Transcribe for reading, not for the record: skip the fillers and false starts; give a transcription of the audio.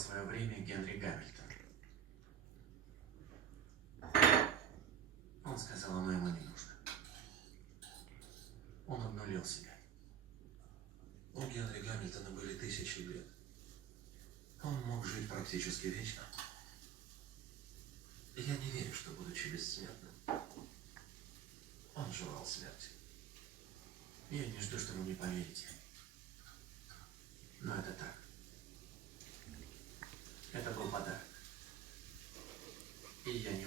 свое время Генри Гамильтон. Он сказал, оно ему не нужно. Он обнулил себя. У Генри Гамильтона были 1000 лет. Он мог жить практически вечно. Я не верю, что, будучи бессмертным, он желал смерти. Я не жду, что вы мне поверите. Но это так. Это был подарок. И я не